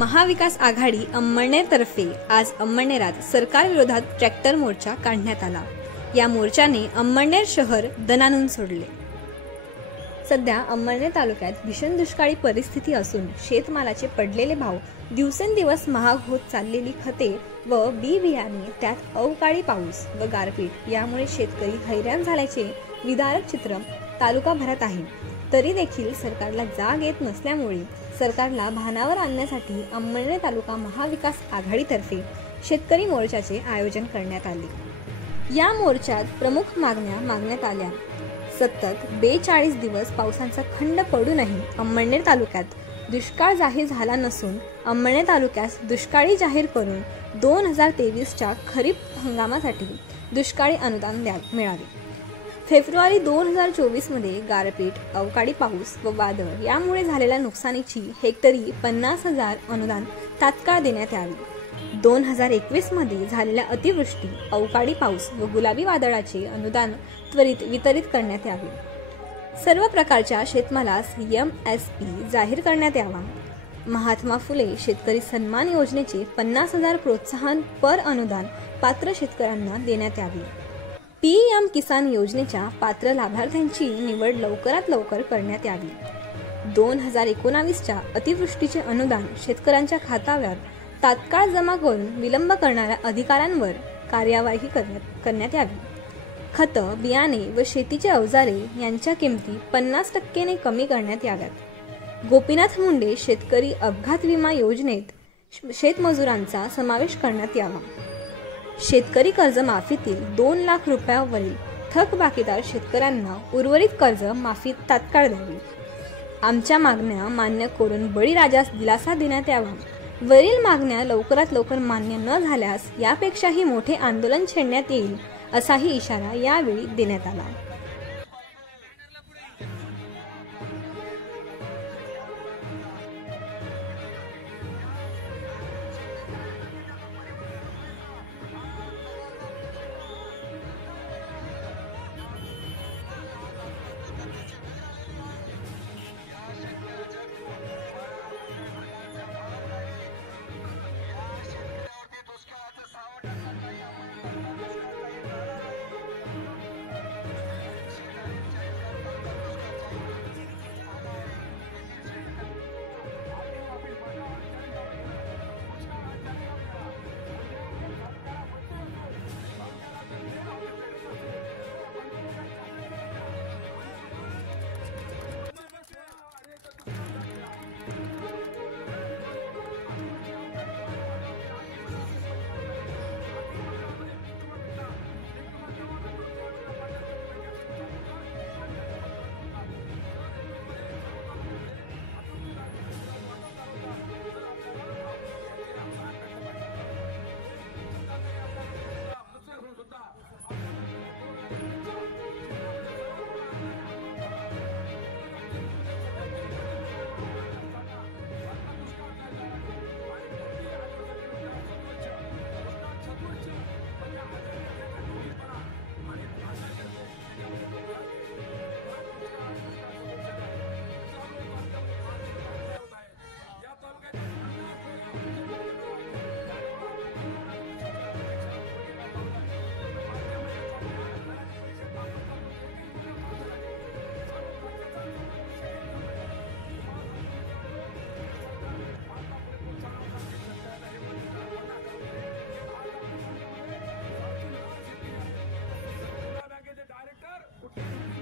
महाविकास आघाडी अंमळनेरतर्फे आज अंमळनेरात सरकार विरोधात ट्रॅक्टर मोर्चा काढण्यात आला। या मोर्चाने अंमळनेर शहर दणाणून सोडले। सध्या अंमळनेर तालुक्यात भीषण दुष्काळी परिस्थिती असून शेतमालाचे पडलेले भाव, दिवसेंदिवस महाग होत चाललेली खते व बी बियाणे, त्यात अवकाळी पाऊस व गारपीट यामुळे शेतकरी हैराण झाल्याचे विदारक चित्र तालुकाभरात आहे। तरी देखील सरकारला जाग येत नसल्यामुळे सरकारला भानावर आणण्यासाठी अंमळनेर तालुका महाविकास आघाडीतर्फे शेतकरी मोर्चाचे आयोजन करण्यात आले। या मोर्चात प्रमुख मागण्या मागण्यात आल्या। सतत 42 दिवस पावसाचा खंड पडूनही अंमळनेर तालुक्यात दुष्काळ जाहीर झाला नसून अंमळनेर तालुक्यास दुष्काळी जाहीर करून 2023च्या खरीप हंगामासाठी दुष्काळी अनुदान मिळावे। फेब्रुवारी 2024 मध्ये गारपीट, अवकाळी पाऊस व वादळ यामुळे झालेल्या नुकसानीची हेक्टरी 50,000 अनुदान तात्काळ देण्यात यावे। 2021 मध्ये झालेल्या अतिवृष्टी, अवकाळी पाऊस व गुलाबी वादळाचे अनुदान त्वरित वितरित करण्यात यावे। सर्व प्रकारच्या शेतमालास MSP जाहीर करण्यात यावा। महात्मा फुले शेतकरी सन्मान योजनेचे 50,000 प्रोत्साहन पर अनुदान पात्र शेतकऱ्यांना देण्यात यावे। PM किसान योजनेच्या पात्र लाभार्थ्यांची निवड लवकरात लवकर करण्यात यावी। 2019च्या अतिवृष्टीचे अनुदान शेतकऱ्यांच्या खात्यावर तात्काळ जमा करून विलंब करणाऱ्या अधिकाऱ्यांवर कार्यवाही करण्यात यावी। खतं, बियाणे व शेतीचे अवजारे यांच्या किमती 50% कमी करण्यात याव्यात। गोपीनाथ मुंडे शेतकरी अपघात विमा योजनेत शेतमजुरांचा समावेश करण्यात यावा। शेतकरी कर्जमाफीतील 2 लाख रुपयावरील थकबाकीदार शेतकऱ्यांना उर्वरित कर्ज माफी तात्काळ द्यावी। आमच्या मागण्या मान्य करून बळीराजास दिलासा देण्यात यावा। वरील मागण्या लवकरात लवकर मान्य न झाल्यास यापेक्षाही मोठे आंदोलन छेडण्यात येईल असाही इशारा यावेळी देण्यात आला। डायरेक्टर